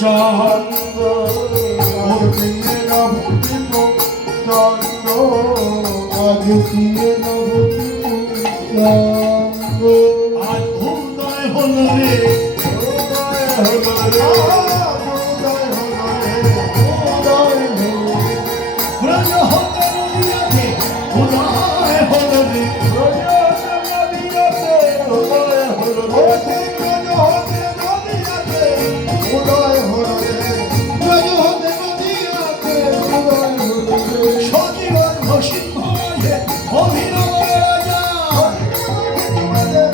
চন্দ্র ভূতিয়ে না ভূতিব চন্দ্র আজ দিয়ে না ভূতিব আজ উদয় হল রে উদয় হল রে উদয় হল রে উদয় হল ব্রজ হতে নদিয়াতে উদয় হল রে ব্রজ হতে নদিয়াতে উদয় হল রে ব্রজ হতে নদিয়াতে উদয় হল রে ব্রজ হতে নদিয়াতে উদয় হল রে সজীবন সিংহ মাঝে অভিনব রাজা অভিনব রাজা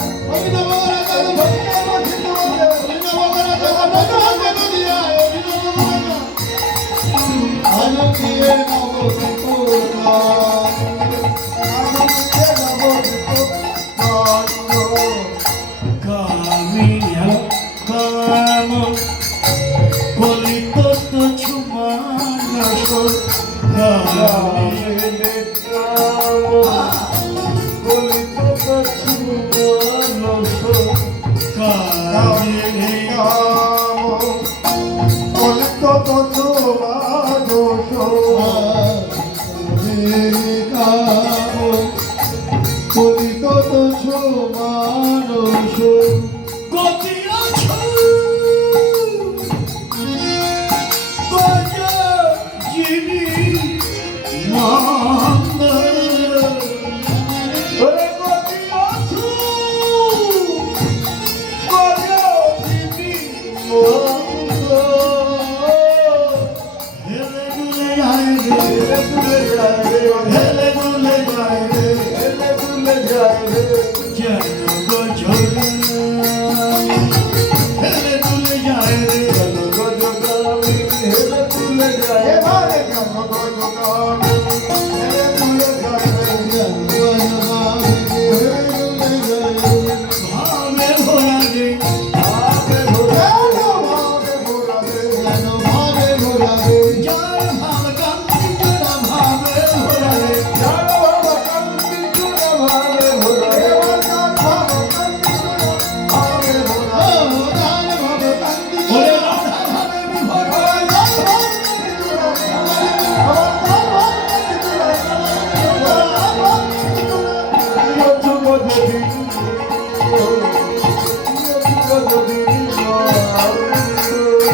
অভিনব রাজা ব্রজ হতে নদিয়ায় অভিনব রাজা আলোকিয়ে নবদ্বীপুরা আলোকিয়ে নবদ্বীপুরা কামিয়া কাম কলিত তো ছুমানস কামিনে কাম কলিত তো ছুমানস কামিনে কাম কলিত তো ছুমানস কামিনে কাম কলিত তো ছুমানস গতি আছো গজা জিনি মন্দ ওরে গতি আছো গজা জিনি মন্দ হেলে দুলে যায় রে হেলে দুলে যায় রে হেলে দুলে যায় রে